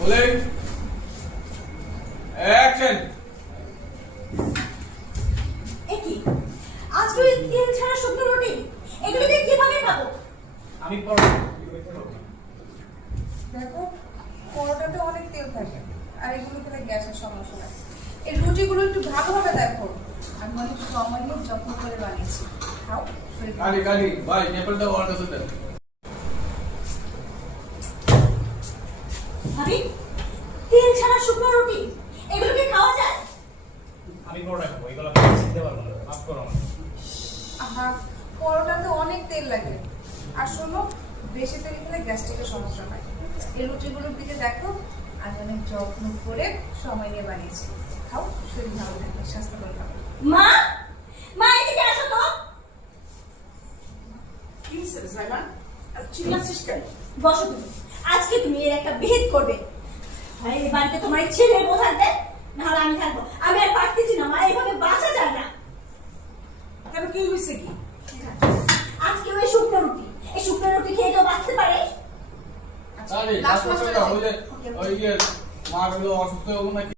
Rolling. Action. একই আজকে ওই তেল ছাড়া শুকনো রুটি এগুলো দিয়ে কিভাবে খাবো? আমি পড়ো। দেখো পরোটাতে অনেক তেল থাকে আর এগুলো খেলে গ্যাসের সমস্যা হয়। এই রুটিগুলো একটু ভালোভাবে দেখো, আমি অনেক সময় নিয়ে যত্ন করে বানিয়েছি। খাও, শরীর ভালো। কালি ভাই নেপাল দাও অর্ডার করতে। ভাবি তেল ছাড়া শুকনো রুটি এগুলো কি খাওয়া যায়? আমি পরোটা খাবো, এগুলো চিনতে পারবো না, মাফ করো আমাকে। আহা, পরোটাতে অনেক তেল লাগে আর শোনো, বেশি তেল খেলে গ্যাস্ট্রিকের সমস্যা হয়। এই রুটিগুলোর দিকে দেখো, আমি অনেক যত্ন করে সময় নিয়ে বানিয়েছি। খাও, শরীর ভালো থাকবে, স্বাস্থ্যকর খাবে। মা মা এদিকে আসো তো। কি সাইমন আর চিল্লাছিস কেন? বসো তুমি। আজকে তুমি এর একটা বিহিত করবে। হয় এই বাড়িতে তোমার ছেলের বউ থাকবে, নাহলে আমি থাকবো। আমি আর পারতেছি না মা, এইভাবে বাঁচা যায় না। কেন কি হয়েছে কি? আজকে ওই শুকনো রুটি, এই শুকনো রুটি খেয়ে কেউ বাঁচতে পারে? কালি লাস্ট লাস্ট মাস্টার ওই যে মা হলো অসুস্থ হলো নাকি